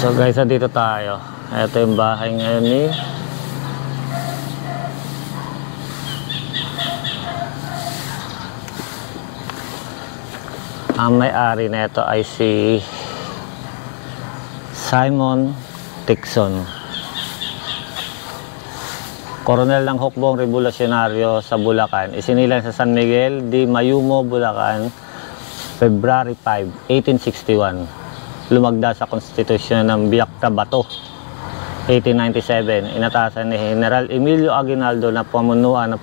So guys, dito tayo. Ito yung bahay ngayon ni ang may-ari na ito ay si Simon Tixon, koronel ng hukbong revolusyonaryo sa Bulacan. Isinilang sa San Miguel de Mayumo, Bulacan, February 5, 1861. Lumagda sa konstitusyon ng Biak Tabato, 1897. Inatasan ni General Emilio Aguinaldo na pamunuan ng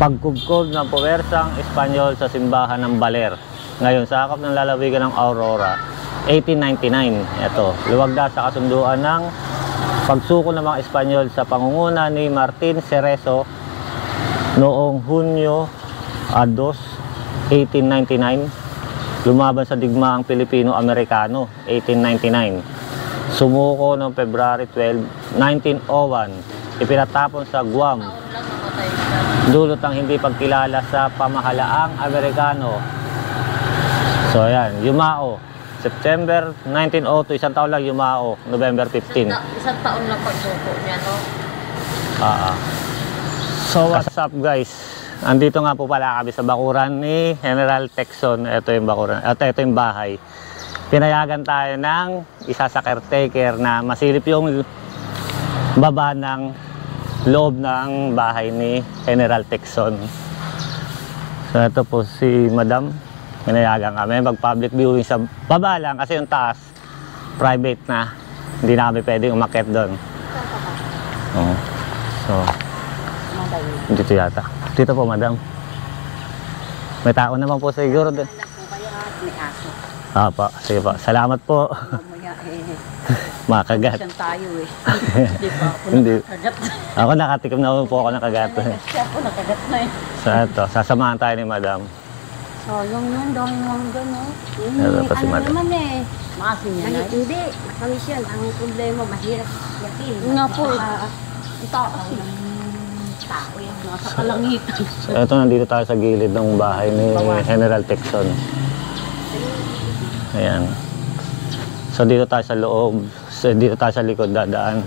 pagkubkob ng puwersang Espanyol sa simbahan ng Baler. Ngayon, sakop ng lalawigan ng Aurora, 1899. Ito, luwagda sa kasunduan ng pagsuko ng mga Espanyol sa pangunguna ni Martin Cerezo noong Hunyo 2, 1899. Lumaban sa digmaang Pilipino-Amerikano, 1899. Sumuko noong February 12, 1901. Ipinatapon sa Guam, dulot ng hindi pagkilala sa pamahalaang Amerikano. So ayan, yumao. September 1902, isang taon lang yumao. November 15. Isang taon lang pagsuko niya, no? So what's up guys? Andito nga po pala kami sa bakuran ni General Tixon. Ito yung bakuran, at ito yung bahay. Pinayagan tayo ng isa sa caretaker na masilip yung baba ng loob ng bahay ni General Tixon. So ito po si Madam. Pinayagan kami mag-public viewing sa baba lang kasi yung taas private na. Hindi na kami pwedeng umakyat doon. So dito yata. Dito po, Madam. May tao naman po siguro doon. Po, sige po. Salamat po. Makagat. Tayo eh. Di ba? Hindi. Ako nakatikim na po ako ng kagat. Siya po nakagat na eh. So ito, sasamahan tayo ni Madam. Sayang nun, dami mga gano'n. Ito pa si Madam. Naman eh. Maasin niya na. Hindi, kamisyon. Ang problema, mahirap yakin. Nga po. Ang taas eh. Tao yan. Nasa kalangitan. So ito, nandito tayo sa gilid ng bahay ni General Tixon. Ayan. So dito tayo sa loob. So, dito tayo sa likod dadaan.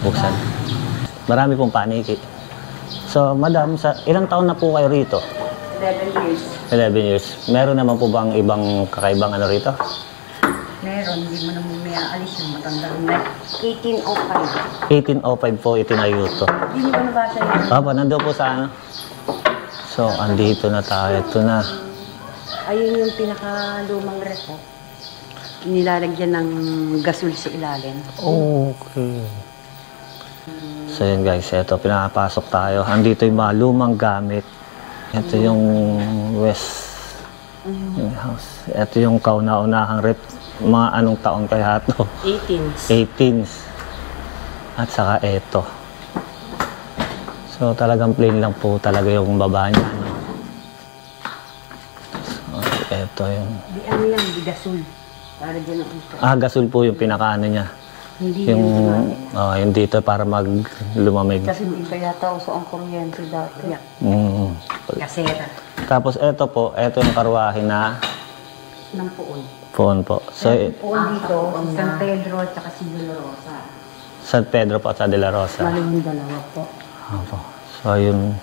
Buksan. Marami pong paniki. So, Madam, ilang taon na po kayo rito? 11 years. 11 years. Meron naman po bang ibang kakaibang ano rito? Meron, hindi mo naman may aalis yung matanda na 1805. 1805 po itinayo to. Hindi niyo ba nabasa yun? Papa, nandun po sa ano? So, andito na tayo. Ito na. Ayun yung pinakalumang repo. Nilalagyan ng gasol sa ilalim. Okay. So yun guys, ito, pinapasok tayo. Andito yung mga lumang gamit. Ito yung west yung house. Ito yung kauna-unahang rep. Mga anong taon kaya ito? 18s. 18s. At saka ito. So talagang plain lang po talaga yung baba niya. No? So, ito yung... Di ano yan, di gasol. Para dyan ang ito. gasol po yung pinakaano niya. Hindi Yung, yan. yung dito para lumamig. Kasi hindi pa yata uso ang kuryente dati. Kasera. Tapos ito po, ito yung karwahe na Ng puon. phone po. So, Puon dito, si San Pedro at saka si De La Rosa. San Pedro po at sa De La Rosa. Bali yung dalawa po. Opo. So, yun.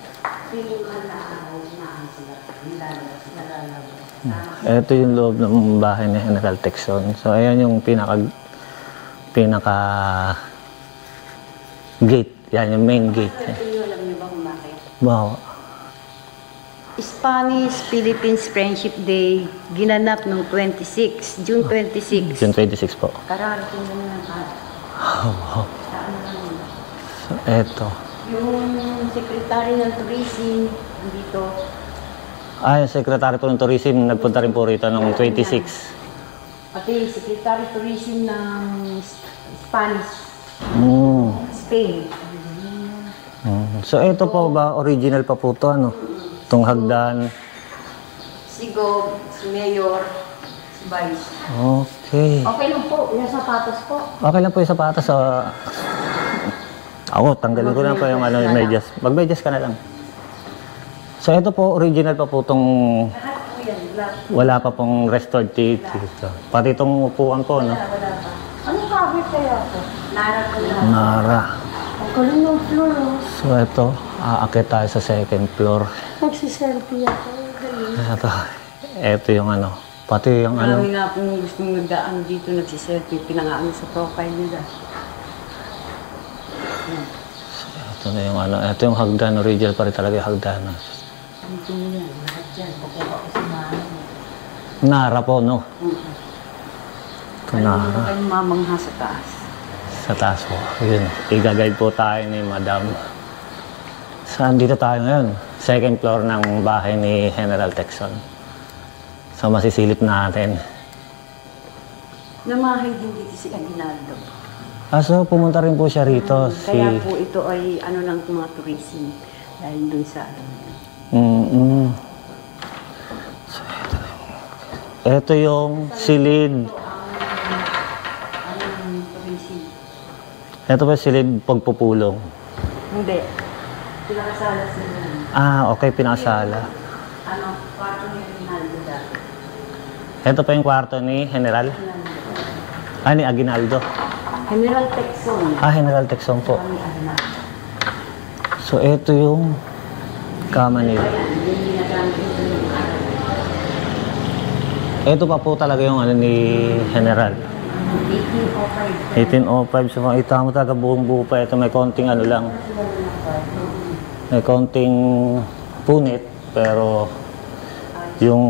Ito yung loob ng bahay ni General Tixon. So, ayan yung pinaka gate. Yan yung main gate. Alam niyo ba kung bakit? Wow. Spanish-Philippines Friendship Day ginanap noong June 26. June 26 po. Kararating na ng Wow. So, eto. Yung Secretary ng Tourism dito. Yung Secretary po ng Tourism, nagpunta rin po rito noong 26. Pati Secretary Tourism ng Spanish. Spain. So, ito po ba, original pa po ito, ano? Itong hagdan. Si Gob, si Mayor, si Vice. Okay. Okay lang po, yung sapatos po. Okay lang po yung sapatos. Ako, tanggalin ko na po yung ano, yung medyas. Mag-medyas ka na lang. So ito po, original pa po itong wala pa pong restored teeth. Pati itong upuan po, no? Anong kabit kaya po? Nara ko lang. Nara. Ang galing ng floor, oh. So ito, aakit tayo sa second floor. Magsiselfie ako. Galing. Ito yung ano, pati yung ano. Marami nga pong gustong nagdaan dito, nagsiselfie, pinangaan sa profile nila. Ito na yung ano, ito yung hagdan, original pa rin talaga yung hagdan. Dito mo yan, lahat dyan. Pagkaba ko si Mama. Nara po, no? Ito Alam mo Nara. na kayong mamangha sa taas. Sa taas po. Yun, i-guide po tayo ni Madam. Saan dito tayo ngayon? Second floor ng bahay ni General Texon. So masisilip natin. Namahay din dito si Aguinaldo. So pumunta rin po siya rito. Kaya po ito ay ano lang mga tourism. Dahil dun sa ano yan. So, ito yung silid. Anong tourism? Ito po yung silid pagpupulong. Hindi. Pinakasala sila. Okay, pinakasala. Ano, kwarto ni Aguinaldo dati. Ito pa yung kwarto ni General. Ni Aguinaldo. General Texon. General Texon po. Kami Aguinaldo. So, ito yung kama nila. Ayan, yung ginagamit ito yung araw. Ito pa po talaga yung ano ni General. 1805. 1805. So, makita mo talaga buong buo pa. Ito may konting ano lang. May konting punit. Pero yung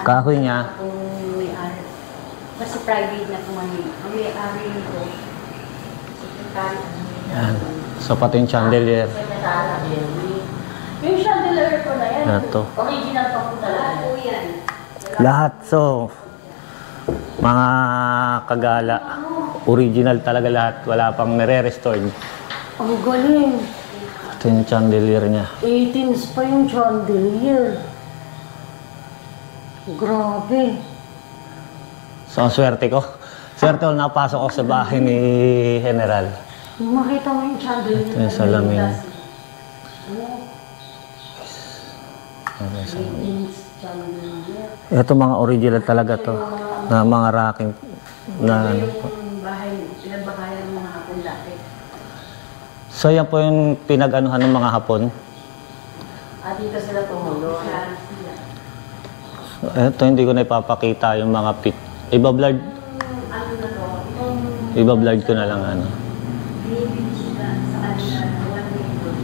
kahoy niya, Kung may-ari. Kasi private na kumahin. Ang may-ari nito, secretary. yan. So, pati yung chandelier. Yung chandelier ko na yan. Ito. Original pa po talaga. Po yan. Lahat. So, mga kagala. Original talaga lahat. Wala pang nare-restored. Ang galing. Ito yung chandelier niya. 18s pa yung chandelier. Grabe. So, ang swerte ko. Swerte ko napasok ako sa bahay ni General. Nung makita mo yung chandelier. Ito yung salamin. Oh, 18s chandelier. Ito mga original talaga to. Na mga racking. Na, ano po. Yung bahay, pinagbahayan ng mga hapon dati. So, yan po yung pinag-anuhan ng mga Hapon. Dito sila tumulo. So, ito hindi ko na ipapakita yung mga pit. Iba-blurred. Ano na to? Itong Iba-blurred ko na lang ano. binibili sila sa kanila na 1 million.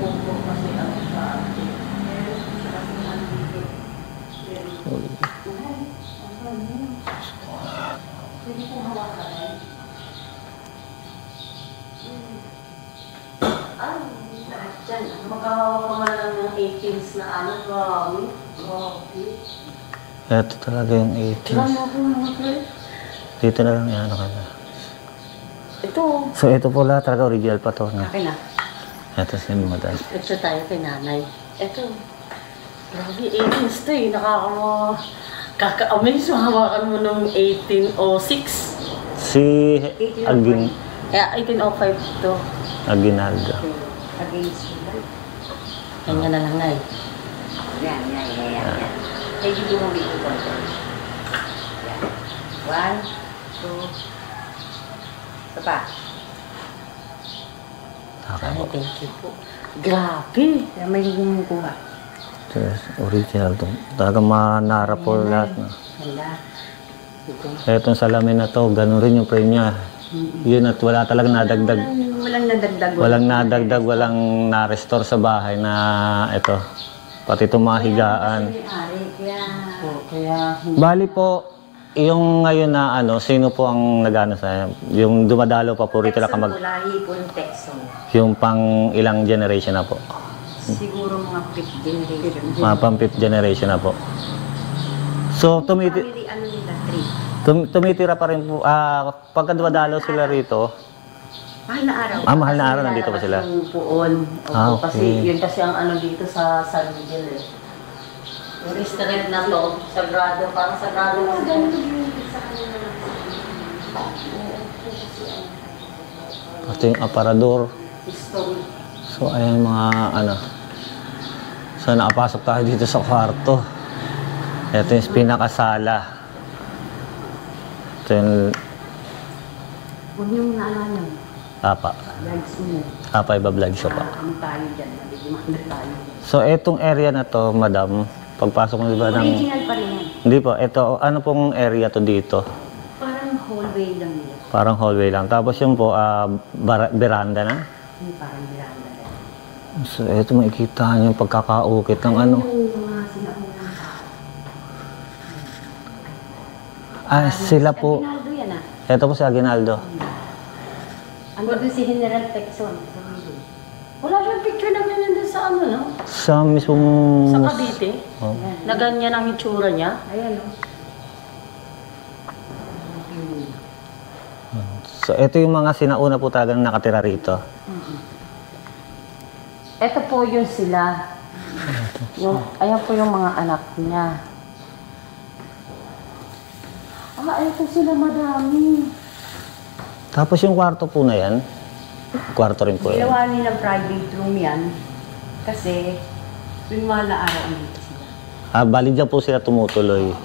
Opo kasi ang sa atin. Meron siya kasi 1 million. Pwede kong hawakan eh. Lahat dyan. Makahawak ka man lang ng 18s na ano. Grabe. Grabe. Ito talaga yung 18s. Ano po mga friend? Dito na lang yan. Okay na. Ito. So, ito po lahat talaga original pa to. Akin na. Ito si Madam. Ito tayo kay nanay. Ito. Grabe, 18s to eh. Kaka-amaze mahawakan mo nung 1806. Si Kaya 1805 to. Aguinaldo. Against sila. Kanya na lang ngay. Yan. Medyo lumamig ko konti. Yan. 1, 2. Ito pa. Okay. Ay, thank you po. Grabe. Kaya may kumukuha. Ito yung original to. Talaga manara po lahat. No? Hala. Itong salamin na to, ganun rin yung frame niya. Yun at wala talagang nadagdag. Walang nadagdag. Walang nadagdag, walang na-restore sa bahay na ito. Pati itong mga higaan. May-ari. Kaya Kaya, Bali po, yung ngayon na ano, sino po ang nag-ano sa yung dumadalo pa po rito na Texon kamag... Mulahi po yung Texon. Yung pang ilang generation na po. Siguro mga 5th generation. Mga pang 5th generation na po. So, Family ano nila, 3. tumitira pa rin po. Pagka dumadalo sila rito, Mahal na araw. mahal na araw nandito pa sila. yung puon. Opo, Okay. Kasi yun kasi ang ano dito sa San Miguel eh. Yung restaurant na to, sagrado, parang sagrado lang. Ito yung aparador. History. So, ayan mga ano. So, nakapasok tayo dito sa kwarto. Ito yung pinakasala. Ito yung Huwag niyong naalala yun. tapa. Vlogs mo. Tapa, iba-vlog siya pa. Ano tayo dyan? Nabigimanda tayo. So, etong area na to, madam, pagpasok mo diba ng... Original pa rin yan. Hindi po, ito, ano pong area to dito? Parang hallway lang nila. Parang hallway lang. Tapos yung po, veranda na. Yung parang veranda lang. So, ito makikita niyo yung pagkakaukit ng ano. Yung mga sinaunang tao. Sila po. Aguinaldo yan ah. Ito po si Aguinaldo. Ano doon si General Tecson? Wala siyang picture na ganyan doon sa ano, no? Sa mismong... Sa Cavite. Oh. Na ganyan ang itsura niya. Ayan, no? So, ito yung mga sinauna po talaga na nakatira rito. Ito po yung sila. Ayan po yung mga anak niya. Ito sila madami. Tapos yung kwarto po na yan, kwarto rin po yan. Ginawa nilang private room yan. Kasi, yung mga araw dito sila. Bali dyan po sila tumutuloy.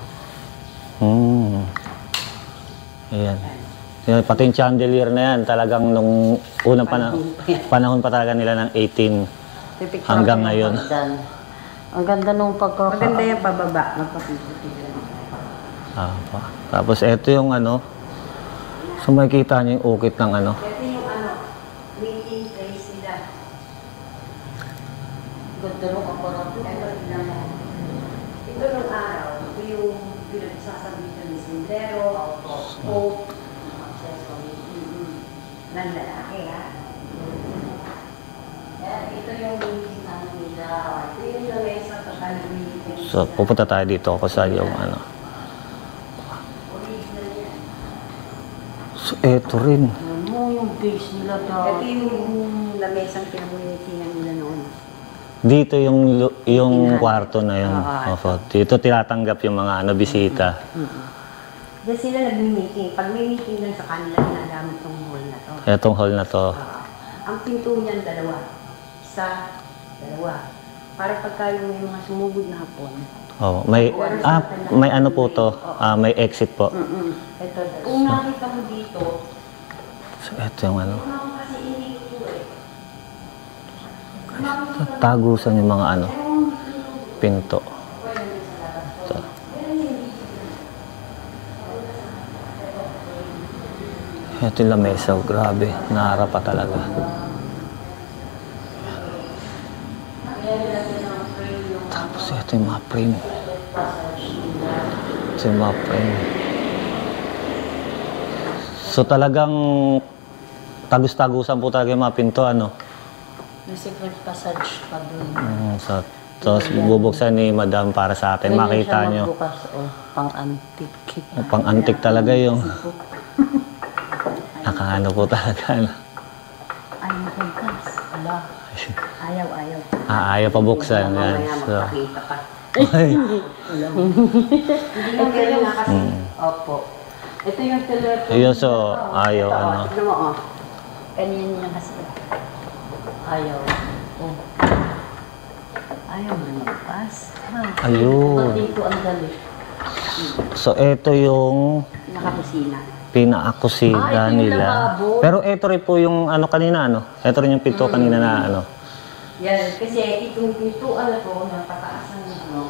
Ayan. Yan, pati yung chandelier na yan, talagang nung unang panahon pa talaga nila ng 18 hanggang ngayon. Ang ganda nung pagkaka... Maganda yung pababa. Magpapipiti. Tapos ito yung ano, so makikita niyo yung ukit ng ano. Ito yung ano, meeting place nila. Ganda nung aparat. Ito nung araw, ito yung pinagsasabitan ng sindero, pope, ng lalaki ha. Ito yung meeting nila. Ito yung lamesa sa meeting. So pupunta tayo dito kasi yung ano. So ito rin. Ano yung base nila daw? Ito yung lamesang pinag-meetingan nila noon. Dito yung kwarto na yun. Opo. Dito tinatanggap yung mga ano, bisita. Diyan sila nag-meeting. Pag may meeting lang sa kanila, ginagamit tong hall na to. Etong hall na to. Ang pinto niyan, dalawa. Isa, dalawa. Para pagka yung may mga sumugod na hapon. Oh, may ano po to, may exit po. Ito, kung nakita mo dito, So ito yung ano. kasi hindi ko eh. Tagusan yung mga ano, pinto. Ito. Ito yung lamesa, grabe, naharap pa talaga. Tapos ito yung mga frame. Ito yung mga frame. So talagang tagus-tagusan po talaga yung mga pinto, ano? May secret passage pa doon. So, tapos bubuksan ni Madam para sa atin, makita nyo. Magbukas, pang-antik. Pang-antik talaga yung nakaano po talaga. Ano. Ay, magbukas. Ala. Ayaw. Ayaw pa buksan. Yan. Mamaya So, magpakita pa. ay, Hindi yung pero nga kasi. Opo. Ito yung telephone. yun, so, ayaw, Ito, ano. tignan mo, Ganyan niya kasi. Ayaw. Ayaw mo magpas. Ayun. Dito ang dali. So, ito yung Nakakusina. pinaakusina ito yung nila. lababo. Pero ito rin po yung ano kanina, ano? Ito rin yung pinto kanina na ano. Yan, kasi itong pintuan na to, napataasan ng ano,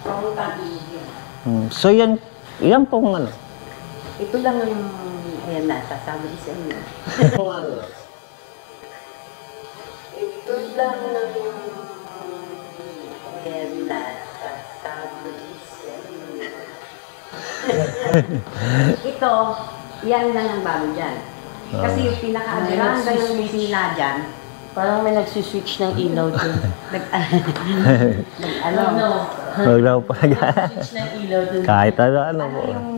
pangutang ilog yan. So, yan pong ano. Ito lang ang, ayan na, sasabi ko sa inyo. Ito lang ang, ayan na, sasabi ko sa inyo. Ito, yan lang ang bago dyan. Kasi yung pinaka-veranda ng kusina dyan, parang may nagsuswitch ng ilaw dyan. Maglaw pa Switch ng ilaw dun. kahit ano po. Yung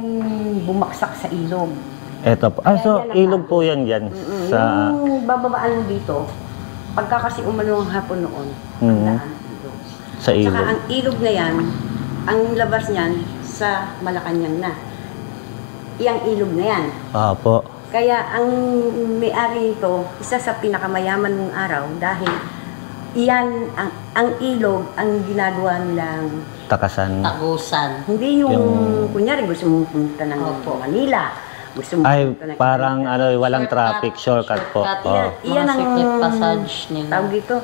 bumaksak sa ilog. Ito po. So, ilog po yan dyan. Sa, Yung bababaan mo dito, pagka kasi umano ang hapon noon, ang daan ilog. sa Saka ilog. ang ilog na yan, ang labas niyan sa Malacanang na. Iyang ilog na yan. Po. Kaya ang may-ari nito, isa sa pinakamayaman ng araw dahil iyan, ang ilog, ang ginagawa nilang Takasan. tagusan. Hindi yung, kunyari gusto mong punta ng Manila, gusto mong Ay, punta ng parang walang traffic, shortcut po. Oh. Iyan ang Circuit passage nila. tawag dito,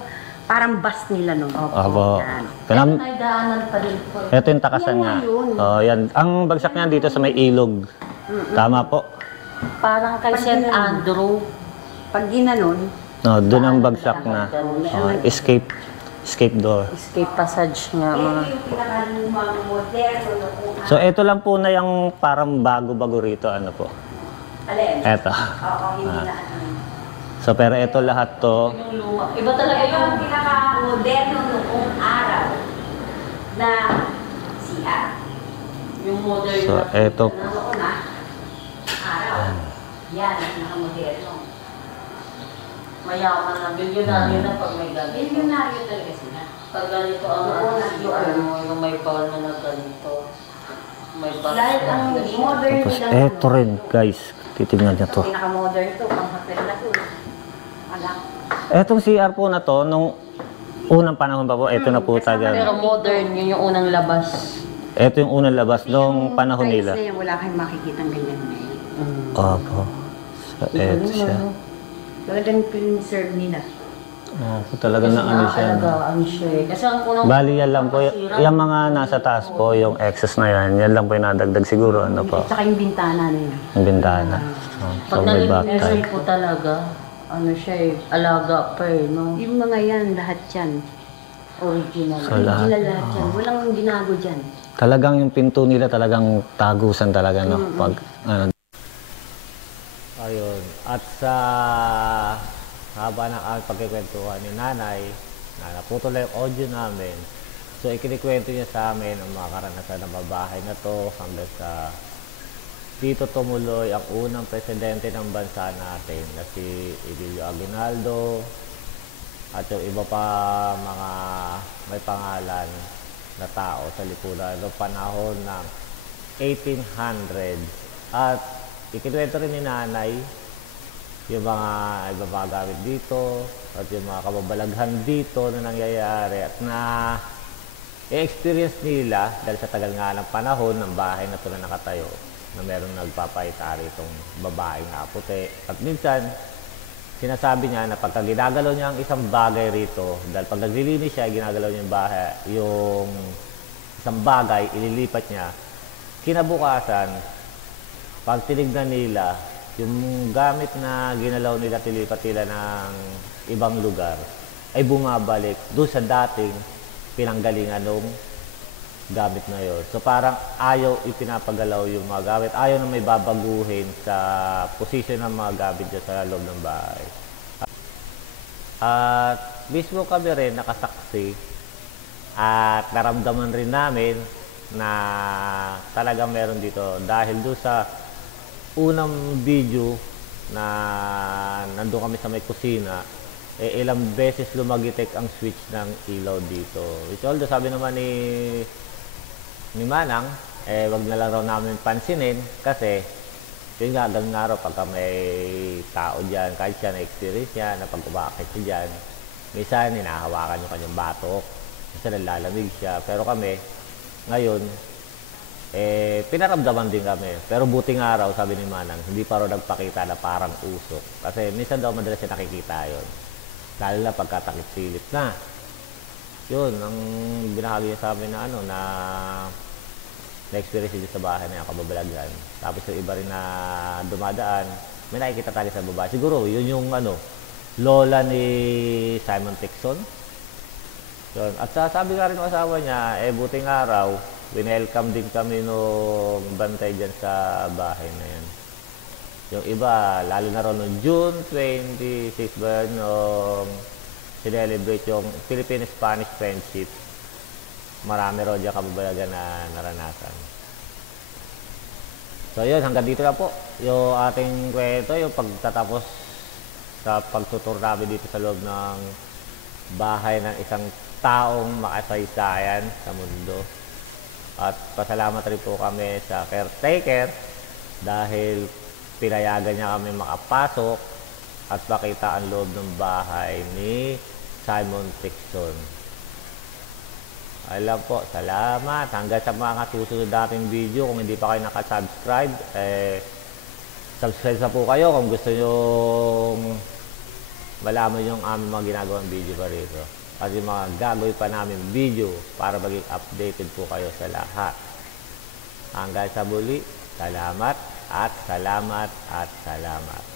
parang bus nila nun. Opo. Yan. Kanam, May daanan pa rin po. ito yung takasan Yan nga. yun. Oh, yan. Ang bagsak niya dito sa may ilog. Tama po. Parang kay Pag St. ginanon. Andrew. Pag ginanon, No, doon ang bagsak na. Oh, escape door. Escape passage nga mga. yung pinakalumang moderno noong So, ito lang po na yung parang bago-bago rito. Ano po? alin. Eto. Oo, hindi na ano. So, pero ito lahat to. Yung luma. Iba talaga Ito yung ang pinaka-moderno noong araw na CR. yung modern So, na. ito. Noon na, araw. Yan ang pinaka-moderno. Mayaman na. Bilyonaryo na pag may ganito. Milyonaryo talaga sila. Pag ganito ang Oo, yung may ball na ganito. May ball. Dahil ang modern Tapos, nilang eto rin, guys. Titignan niyo to. pinaka-modern to, pang hotel na to. Alam. Etong CR po na to, nung unang panahon pa po, ito na po Pero taga. modern, yun yung unang labas. Ito yung unang labas nung panahon Tiles nila. na yan, wala kayong makikita ng ganyan na yun. Opo. So, eto siya. Talagang preserve nila. Opo, talaga na ano siya. no? Alagaan siya eh. Kasi ang unang Bali, yan lang po. Yung mga nasa taas po, yung excess na yan, yan lang po yung nadagdag siguro. Ano po? At saka yung bintana nila. Yung bintana. Oh, so, pag may back nalilimusin type. po talaga, ano siya eh, alaga pa eh, no? Yung mga yan, lahat yan. Original. So, lahat. Original lahat yan. Walang binago dyan. Talagang yung pinto nila talagang tagusan talaga, no? Pag, ano. Ayun. At sa haba ng aming pagkikwentuhan ni nanay, na naputol na yung audio namin. So, ikinikwento niya sa amin ang mga karanasan ng babahay na to hanggang sa dito tumuloy ang unang presidente ng bansa natin na si Emilio Aguinaldo at yung iba pa mga may pangalan na tao sa lipunan noong panahon ng 1800s. At ikinuwento rin ni nanay yung mga iba mga gamit dito at yung mga kababalaghan dito na nangyayari at na i-experience nila dahil sa tagal nga ng panahon ng bahay na ito na nakatayo na meron nagpapahitari itong babaeng nakaputi. At minsan, sinasabi niya na pagka ginagalaw niya ang isang bagay rito, dahil pag naglilinis siya, ginagalaw niya yung bahay, yung isang bagay, ililipat niya. Kinabukasan, pag tinignan nila, yung gamit na ginalaw nila, tilipat nila ng ibang lugar, ay bumabalik doon sa dating pinanggalingan ng gamit na yun. So parang ayaw ipinapagalaw yung mga gamit. Ayaw na may babaguhin sa posisyon ng mga gamit dyan sa loob ng bahay. At mismo kami rin nakasaksi at naramdaman rin namin na talagang meron dito. Dahil doon sa unang video na nandun kami sa may kusina, ilang beses lumagitik ang switch ng ilaw dito. Which although sabi naman ni Manang, wag na lang raw namin pansinin kasi yun nga, ganun nga raw pagka may tao dyan, kahit siya na-experience niya, na pag-umakit siya dyan, minsan hinahawakan yung kanyang batok, minsan nalalamig siya. Pero kami, ngayon, pinaramdaman din kami. Pero buting araw, sabi ni Manang, hindi pa raw nagpakita na parang usok. Kasi minsan daw madalas siya nakikita yun. Lalo na pagkatakip-silip na. Yun, ang binahagi niya sa amin na ano, na-experience dito sa bahay na yung kababalaghan. Tapos yung iba rin na dumadaan, may nakikita tayo sa babae. Siguro, yun yung ano, lola ni Simon Tixon. Yun. At sabi nga rin ng asawa niya, buting araw, winelcome din kami nung bantay dyan sa bahay na yan. Yung iba, lalo na rin noong June 26 ba, nung sinelebrate yung Philippine-Spanish Friendship, marami rin dyan kababalagan na naranasan. So yun, hanggang dito na po yung ating kwento, yung pagtatapos sa pagtutur namin dito sa loob ng bahay ng isang taong makasaysayan sa mundo. At pasalamat rin po kami sa caretaker dahil pinayagan niya kami makapasok at makita ang loob ng bahay ni Simon Tixon. Alam po, salamat. Hanggang sa mga susunod nating video, kung hindi pa kayo nakasubscribe, subscribe na po kayo kung gusto nyo malaman yung aming mga ginagawang video pa rito. At yung mga gagawin pa namin video para maging updated po kayo sa lahat. Hanggang sa muli, salamat at salamat at salamat.